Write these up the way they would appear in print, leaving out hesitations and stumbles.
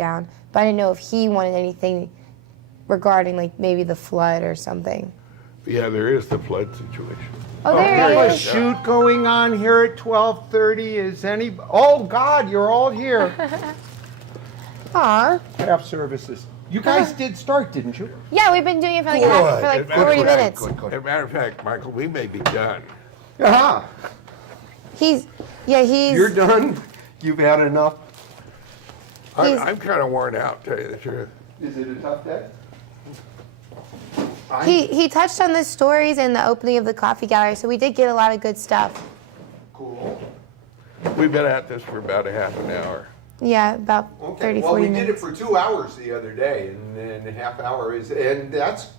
down, but I didn't know if he wanted anything regarding like maybe the flood or something. Yeah, there is the flood situation. Oh, there We have he a is. shoot going on here at 12:30. Is any? Oh God, you're all here. Aw. Half services. You guys did start, didn't you? Yeah, we've been doing it for like, 40 minutes. As a matter of fact, Michael, we may be done. Aha. He's You're done. You've had enough. I'm kind of worn out, to tell you the truth. Is it a tough day? he touched on the stories and the opening of the coffee gallery, so we did get a lot of good stuff. Cool. We've been at this for about a half an hour. Yeah, about 30, 40 we minutes. did it for 2 hours the other day, and then a half hour is, and that's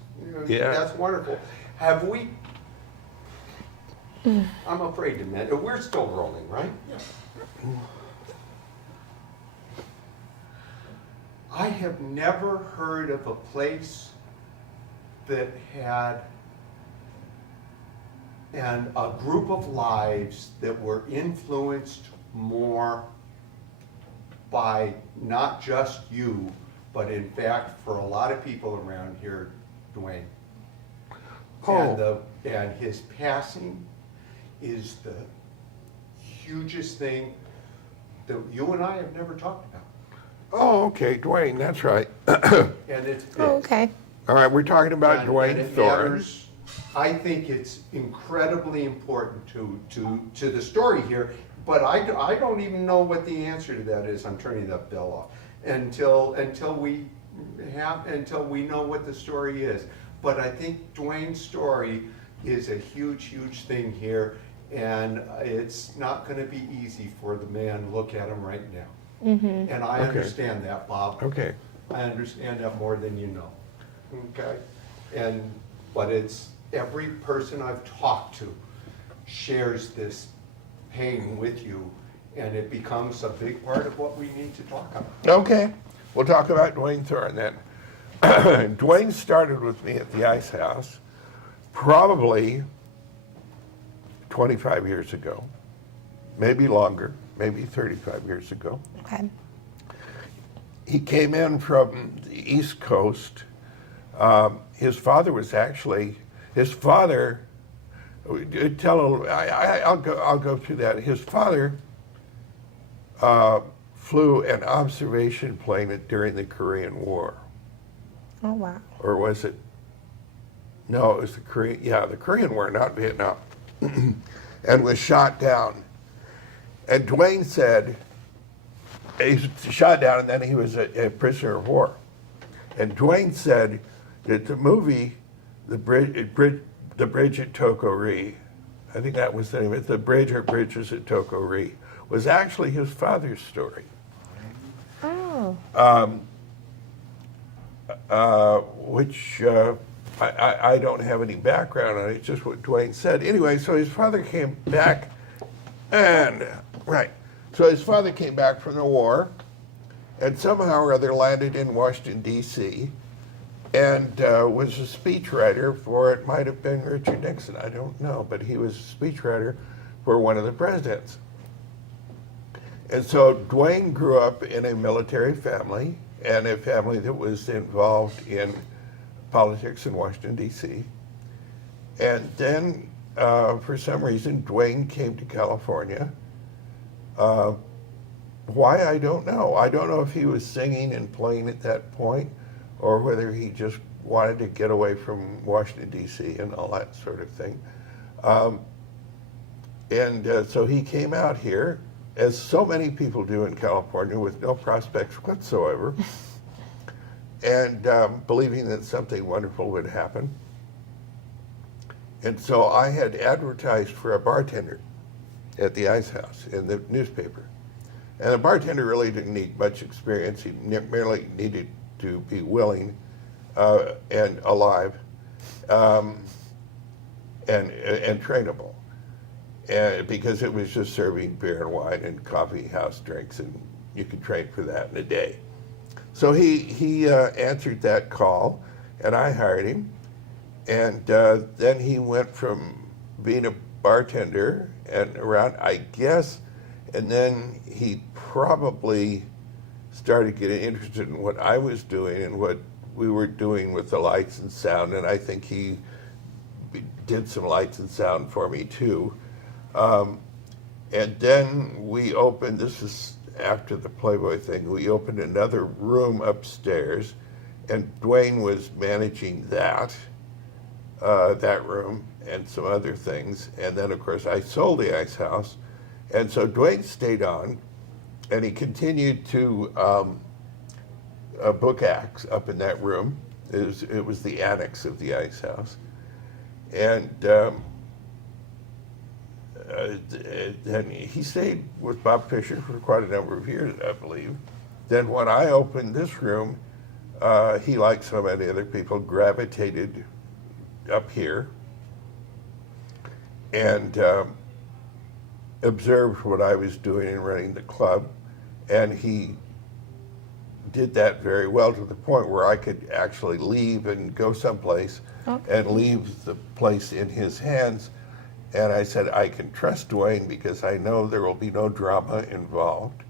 wonderful. Have we? I'm afraid to mention, we're still rolling, right? Yeah. I have never heard of a place that had a group of lives that were influenced more by not just you, but in fact for a lot of people around here, Duane. Oh. And his passing is the hugest thing that you and I have never talked about. Oh, okay, Duane, that's right. And it's big. Oh, okay. All right, we're talking about And Duane it Thorin. matters. I think it's incredibly important to the story here, but I don't even know what the answer to that is. I'm turning that bell off until we know what the story is. But I think Duane's story is a huge thing here, and it's not going to be easy for the man. Look at him right now. Mm-hmm. And I understand that, Bob. Okay. I understand that more than you know. Okay? But it's every person I've talked to shares this pain with you, and it becomes a big part of what we need to talk about. Okay, we'll talk about Duane Thorin then. Duane started with me at the Ice House probably 25 years ago, maybe longer, maybe 35 years ago. Okay. He came in from the East Coast. His father was actually, I'll go through that. His father flew an observation plane during the Korean War. Oh, wow. Or was it? No, it was the Korean War, not Vietnam, and was shot down. And Duane said, he was shot down and then he was a prisoner of war. And Duane said that the movie, The Bridge at Toko-Ri, I think that was the name of it, The Bridge or Bridges at Toko-Ri, was actually his father's story. Oh. Which I don't have any background on it, it's just what Duane said. Anyway, so his father came back, so his father came back from the war, and somehow or other landed in Washington, D.C., and was a speechwriter for, it might have been Richard Nixon, I don't know, but he was a speechwriter for one of the presidents. And so Duane grew up in a military family, and a family that was involved in politics in Washington, D.C. And then, for some reason, Duane came to California. Why, I don't know. I don't know if he was singing and playing at that point, or whether he just wanted to get away from Washington, D.C. and all that sort of thing. So he came out here, as so many people do in California, with no prospects whatsoever, and believing that something wonderful would happen. And so I had advertised for a bartender at the Ice House in the newspaper. And the bartender really didn't need much experience. He merely needed to be willing and alive and trainable. And because it was just serving beer and wine and coffee house drinks, and you could train for that in a day. So he answered that call, and I hired him. And then he went from being a bartender and around, I guess, and then he probably started getting interested in what I was doing and what we were doing with the lights and sound, and I think he did some lights and sound for me too. And then we opened, this is after the Playboy thing, we opened another room upstairs, and Duane was managing that room and some other things. And then, of course, I sold the Ice House. And so Duane stayed on, and he continued to book acts up in that room. It was the annex of the Ice House. And then he stayed with Bob Fisher for quite a number of years, I believe. Then when I opened this room, he, like so many other people, gravitated up here and observed what I was doing in running the club. And he did that very well, to the point where I could actually leave and go someplace and leave the place in his hands. And I said, I can trust Duane because I know there will be no drama involved,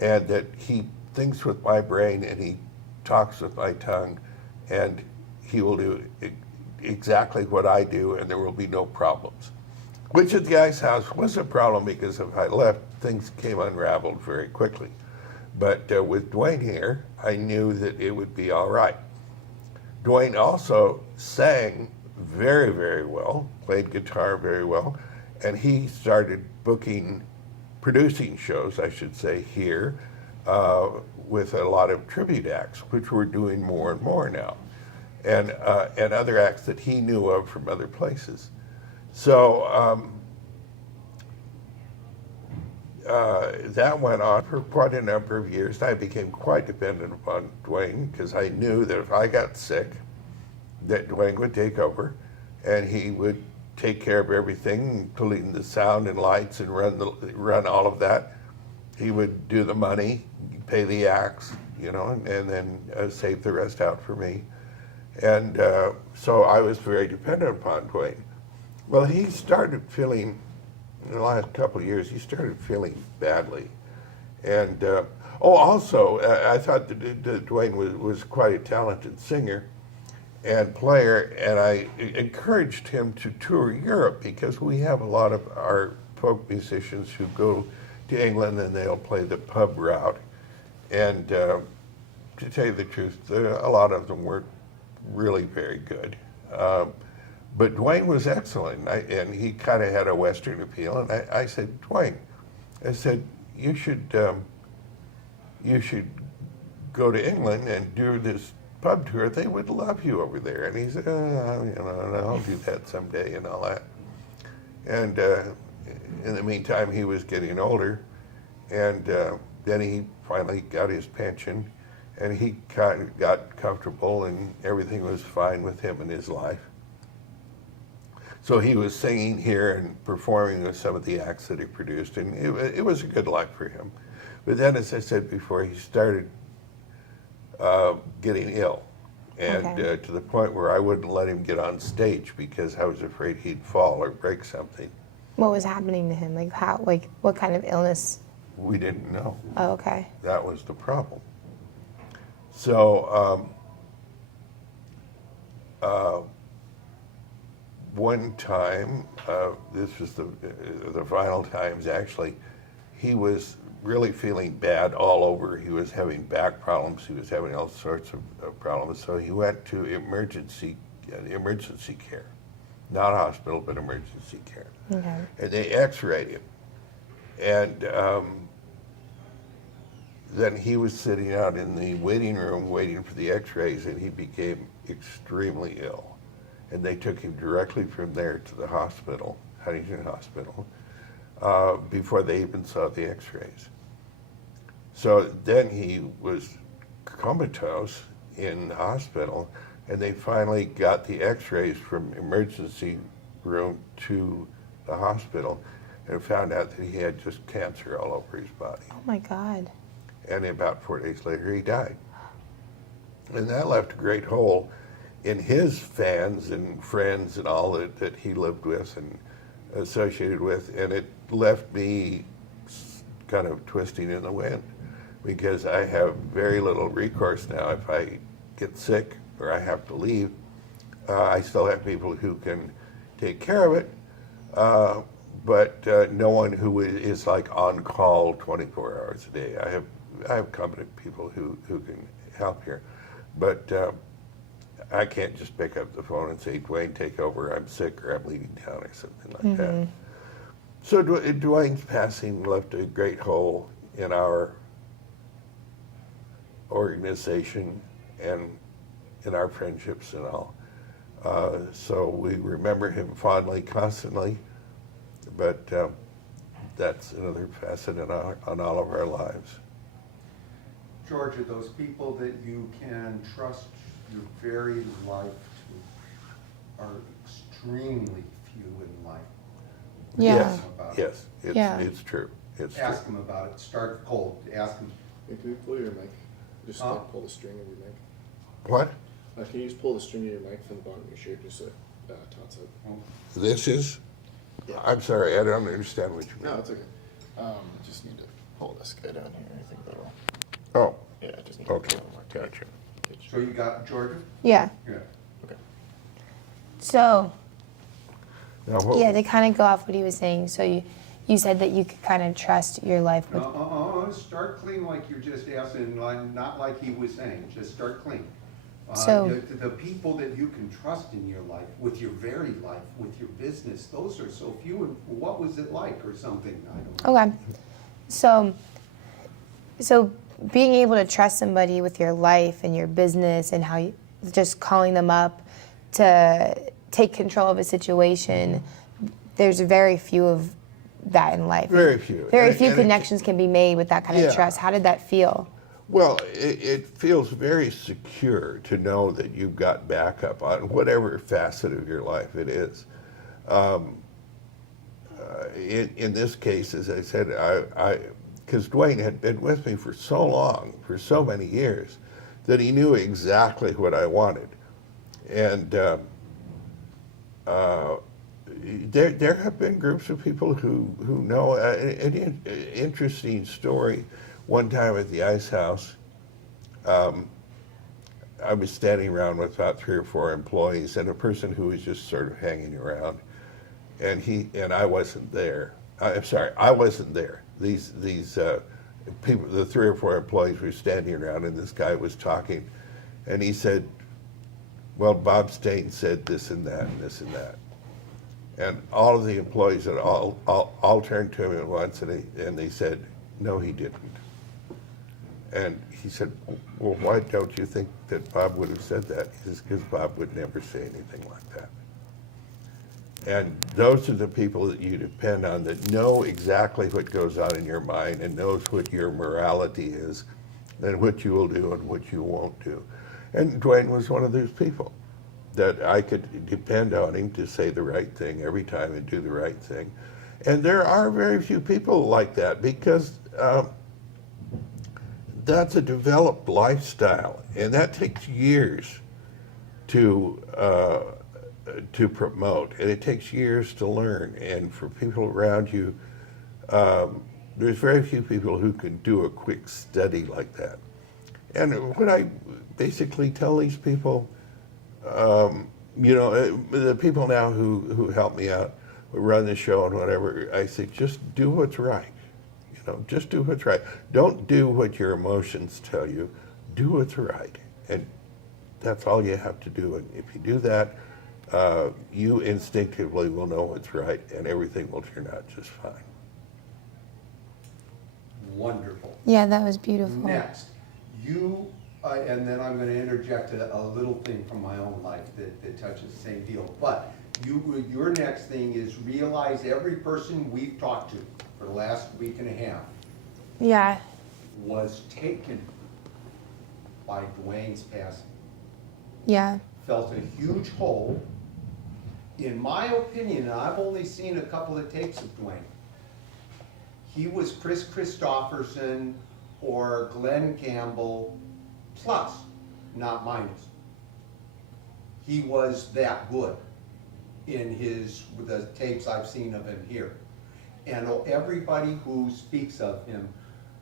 and that he thinks with my brain and he talks with my tongue, and he will do exactly what I do, and there will be no problems. Which at the Ice House was a problem, because if I left, things came unraveled very quickly. But with Duane here, I knew that it would be all right. Duane also sang very, very well, played guitar very well, and he started producing shows, I should say, here, with a lot of tribute acts, which we're doing more and more now, and other acts that he knew of from other places. So that went on for quite a number of years. I became quite dependent upon Duane, because I knew that if I got sick, that Duane would take over, and he would take care of everything, including the sound and lights, and run all of that. He would do the money, pay the acts, and then save the rest out for me. And so I was very dependent upon Duane. Well, he started feeling, in the last couple of years, he started feeling badly. And also, I thought that Duane was quite a talented singer and player, and I encouraged him to tour Europe, because we have a lot of our folk musicians who go to England and they'll play the pub route. And to tell you the truth, a lot of them weren't really very good. But Duane was excellent, and he kind of had a Western appeal. And I said, Duane, I said, you should go to England and do this pub tour. They would love you over there. And he said, I'll do that someday and all that. And in the meantime, he was getting older, and then he finally got his pension, and he kind of got comfortable, and everything was fine with him in his life. So he was singing here and performing with some of the acts that he produced, and it was a good life for him. But then, as I said before, he started getting ill, and to the point where I wouldn't let him get on stage because I was afraid he'd fall or break something. What was happening to him? Like how? Like what kind of illness? We didn't know. Oh, okay. That was the problem. So one time, this was the final times actually, he was really feeling bad all over. He was having back problems. He was having all sorts of problems. So he went to emergency care, not hospital, but emergency care. Okay. And they X-rayed him, and then he was sitting out in the waiting room waiting for the X-rays, and he became extremely ill. And they took him directly from there to the hospital, Huntington Hospital, before they even saw the X-rays. So then he was comatose in the hospital, and they finally got the X-rays from emergency room to the hospital, and found out that he had just cancer all over his body. Oh my God. And about 4 days later, he died. And that left a great hole in his fans and friends and all that he lived with and associated with, and it left me kind of twisting in the wind. because I have very little recourse now. If I get sick or I have to leave, I still have people who can take care of it, but no one who is like on call 24 hours a day. I have competent people who can help here, but I can't just pick up the phone and say, Duane, take over, I'm sick or I'm leaving town or something like that. So Duane's passing left a great hole in our organization and in our friendships and all. So we remember him fondly, constantly, but that's another facet on all of our lives. Georgia, those people that you can trust your very life to are extremely few in life. Yeah. Yes, it's true. It's Ask true. them about it. Start cold. Ask them. Hey, can you pull your mic? Just pull the string of your mic. What? Can you just pull the string of your mic from the bottom of your shirt just so Todd's up? This is? Yeah. I'm sorry, I don't understand what you mean. No, it's okay. Just need to pull this guy down here. I think that'll. Oh, Yeah, I just need to okay, pull him more tight. gotcha. So you got Georgia? Yeah. Yeah. Okay. So, Now, what, yeah, to kind of go off what he was saying, so you said that you could kind of trust your life with. Start clean like you're just asking, not like he was saying. Just start clean. So- the people that you can trust in your life, with your very life, with your business, those are so few. And what was it like, or something? I don't know. Okay. So being able to trust somebody with your life and your business and how you just calling them up to take control of a situation, there's very few of that in life. Very few. Very And- few and it- connections can be made with that kind Yeah. of trust. How did that feel? Well, it feels very secure to know that you've got backup on whatever facet of your life it is. In this case, as I said, because Duane had been with me for so long, for so many years, that he knew exactly what I wanted. And there have been groups of people who know. An interesting story. One time at the Ice House, I was standing around with about 3 or 4 employees and a person who was just sort of hanging around, and I wasn't there. I'm sorry, I wasn't there. These people, the 3 or 4 employees were standing around, and this guy was talking, and he said, "Well, Bob Stane said this and that and this and that," and all of the employees had all turned to him at once, and they said, "No, he didn't." And he said, "Well, why don't you think that Bob would have said that?" He says, "Because Bob would never say anything like that." And those are the people that you depend on, that know exactly what goes on in your mind and knows what your morality is and what you will do and what you won't do. And Duane was one of those people that I could depend on him to say the right thing every time and do the right thing. And there are very few people like that, because that's a developed lifestyle, and that takes years to promote, and it takes years to learn. And for people around you, there's very few people who can do a quick study like that. And what I basically tell these people, the people now who help me out, who run the show and whatever, I say, just do what's right. Just do what's right. Don't do what your emotions tell you. Do what's right. And that's all you have to do. And if you do that, you instinctively will know what's right, and everything will turn out just fine. Wonderful. Yeah, that was beautiful. Next, and then I'm going to interject a little thing from my own life that touches the same deal. But your next thing is realize every person we've talked to for the last week and a half Yeah. was taken by Duane's passing. Yeah. Felt a huge hole. In my opinion, and I've only seen a couple of tapes of Duane, he was Chris Christopherson or Glenn Campbell plus, not minus. He was that good in the tapes I've seen of him here. And everybody who speaks of him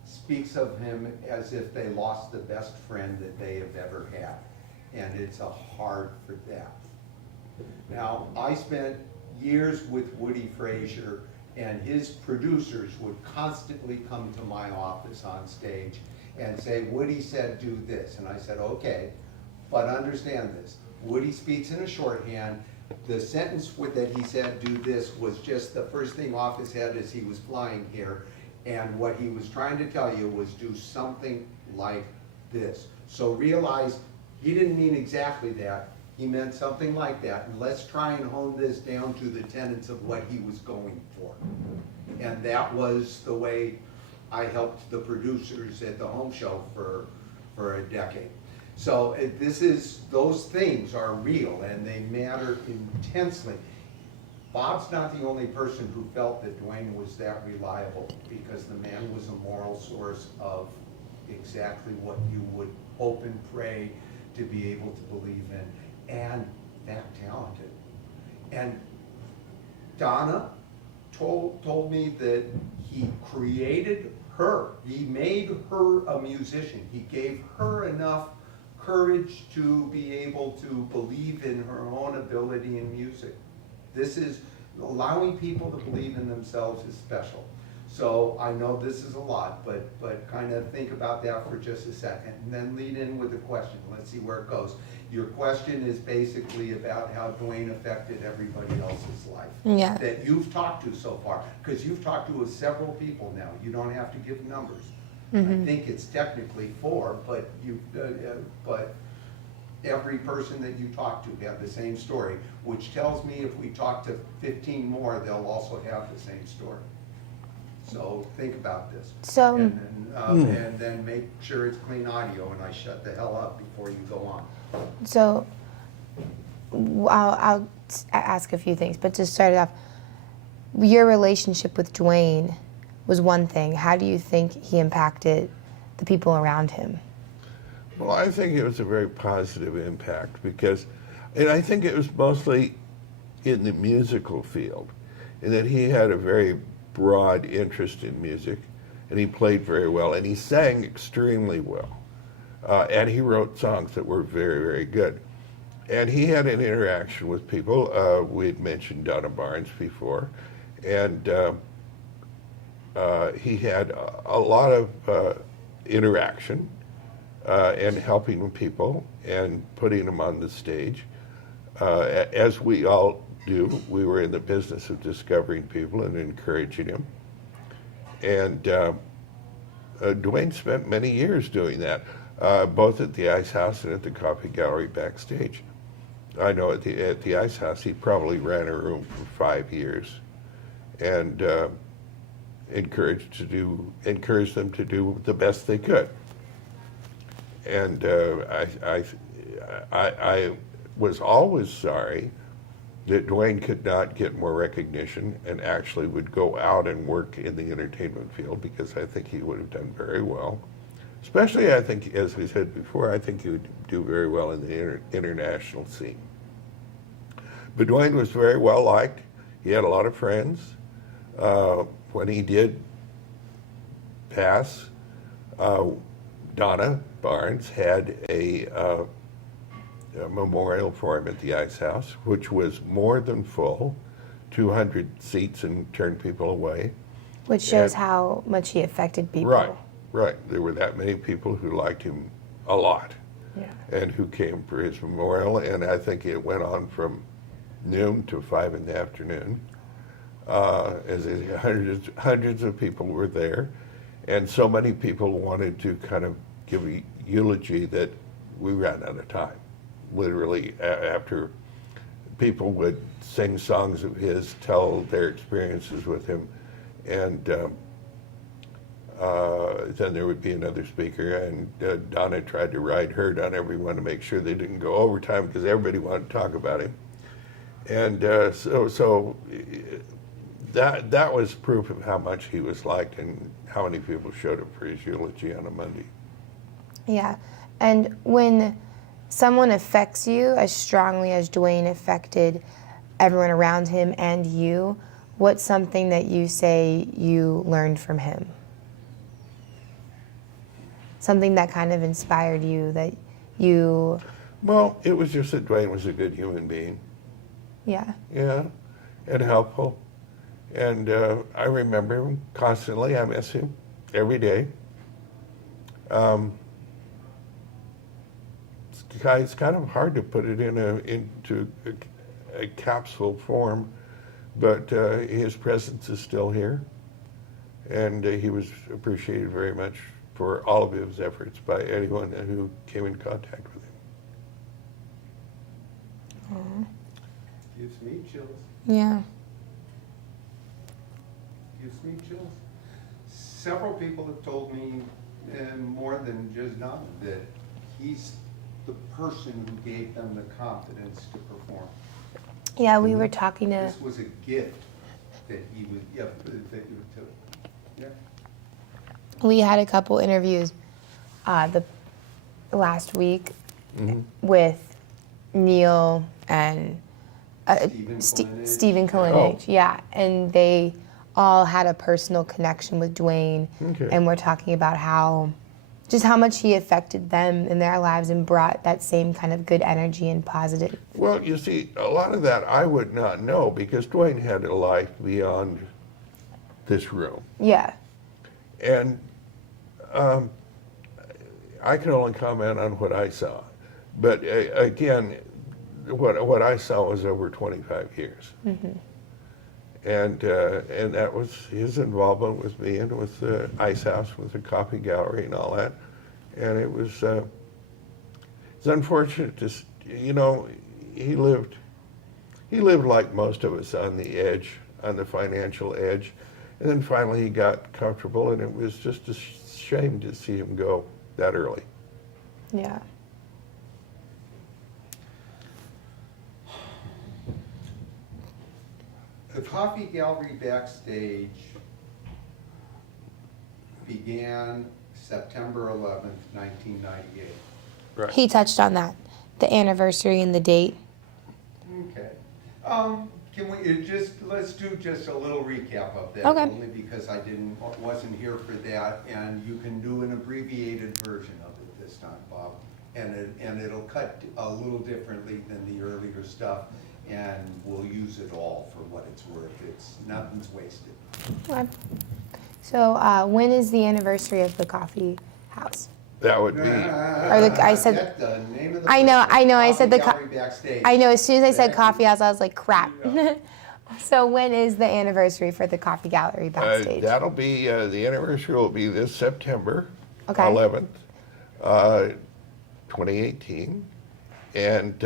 speaks of him as if they lost the best friend that they have ever had. And it's a hard for that. Now, I spent years with Woody Frazier, and his producers would constantly come to my office on stage and say, Woody said do this. And I said, okay, but understand this. Woody speaks in a shorthand. The sentence that he said do this was just the first thing off his head as he was flying here. And what he was trying to tell you was do something like this. So realize he didn't mean exactly that. He meant something like that. And let's try and hone this down to the tenets of what he was going for. And that was the way I helped the producers at the home show for a decade. So those things are real and they matter intensely. Bob's not the only person who felt that Duane was that reliable, because the man was a moral source of exactly what you would hope and pray to be able to believe in, and that talented. And Donna told me that he created her. He made her a musician. He gave her enough courage to be able to believe in her own ability in music. This is, allowing people to believe in themselves is special. So I know this is a lot, but kind of think about that for just a second, and then lead in with a question. Let's see where it goes. Your question is basically about how Duane affected everybody else's life Yeah. that you've talked to so far, because you've talked to several people now. You don't have to give numbers. I think it's technically 4, but but every person that you talk to had the same story, which tells me if we talk to 15 more, they'll also have the same story. So think about this. So- and then make sure it's clean audio, and I shut the hell up before you go on. So I'll ask a few things, but to start it off, your relationship with Duane was one thing. How do you think he impacted the people around him? Well, I think it was a very positive impact because, and I think it was mostly in the musical field, in that he had a very broad interest in music, and he played very well, and he sang extremely well, and he wrote songs that were very, very good. And he had an interaction with people. We had mentioned Donna Barnes before, and he had a lot of interaction and helping people and putting them on the stage. As we all do, we were in the business of discovering people and encouraging them. And Duane spent many years doing that, both at the Ice House and at the Coffee Gallery Backstage. I know at the Ice House he probably ran a room for 5 years, and encouraged them to do the best they could. And I was always sorry that Duane could not get more recognition and actually would go out and work in the entertainment field, because I think he would have done very well. Especially, I think, as we said before, I think he would do very well in the international scene. But Duane was very well liked. He had a lot of friends. When he did pass, Donna Barnes had a memorial for him at the Ice House, which was more than full, 200 seats, and turned people away. Which shows how much he affected people. Right. There were that many people who liked him a lot, Yeah. and who came for his memorial, and I think it went on from noon to 5 in the afternoon. Hundreds of people were there, and so many people wanted to kind of give a eulogy that we ran out of time. Literally, after people would sing songs of his, tell their experiences with him, and then there would be another speaker, and Donna tried to ride herd on everyone to make sure they didn't go overtime, because everybody wanted to talk about him. And so that was proof of how much he was liked and how many people showed up for his eulogy on a Monday. Yeah. And when someone affects you as strongly as Duane affected everyone around him and you, what's something that you say you learned from him? something that kind of inspired you that you, Well, it was just that Duane was a good human being. yeah. Yeah, and helpful. And I remember him constantly. I miss him every day. It's kind of hard to put it into a capsule form, but his presence is still here. And he was appreciated very much for all of his efforts by anyone who came in contact with him. Gives me chills. Yeah. Gives me chills. Several people have told me, more than just not, that he's the person who gave them the confidence to perform. Yeah, we were talking to, This was a gift that he would, yeah, that you took. Yeah. we had a couple interviews the last week with Neil and Stephen Kalinic, yeah, and they all had a personal connection with Duane, Okay. and we're talking about how much he affected them in their lives and brought that same kind of good energy and positive. Well, you see, a lot of that I would not know because Duane had a life beyond this room. Yeah, And I can only comment on what I saw. But again, what I saw was over 25 years. And that was his involvement with me and with the Ice House, with the Coffee Gallery and all that. And it was, it's unfortunate to, he lived like most of us on the edge, on the financial edge. And then finally he got comfortable, and it was just a shame to see him go that early. yeah. The Coffee Gallery Backstage began September 11th, 1998. Right. He touched on that, the anniversary and the date. Okay. Can we let's do just a little recap of that, Okay. only because I wasn't here for that, and you can do an abbreviated version of it this time, Bob, and it'll cut a little differently than the earlier stuff, and we'll use it all for what it's worth. Nothing's wasted. Okay. So when is the anniversary of the coffee house? That would be, I said- Get the name of the I know, place. I said the Coffee Gallery Backstage. I know, as soon as I said Thank coffee you. house, I was like, crap. So when is the anniversary for the coffee gallery Backstage? that'll be, the anniversary will be this September Okay. 11th, 2018. And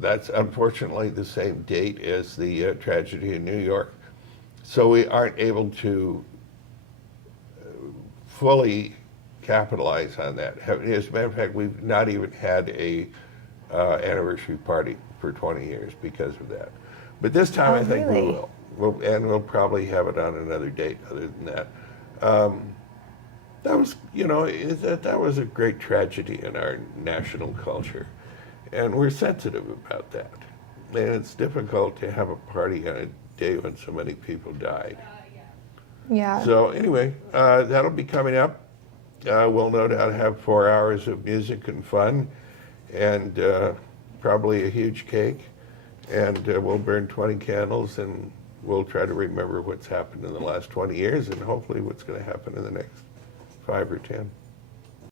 that's unfortunately the same date as the tragedy in New York. So we aren't able to fully capitalize on that. As a matter of fact, we've not even had a anniversary party for 20 years because of that. But this time Oh, I think really? we will. We'll probably have it on another date other than that. That was, that was a great tragedy in our national culture. And we're sensitive about that. And it's difficult to have a party on a day when so many people died. Yeah. So anyway, that'll be coming up. We'll no doubt have 4 hours of music and fun, and probably a huge cake. And we'll burn 20 candles, and we'll try to remember what's happened in the last 20 years, and hopefully what's going to happen in the next 5 or 10.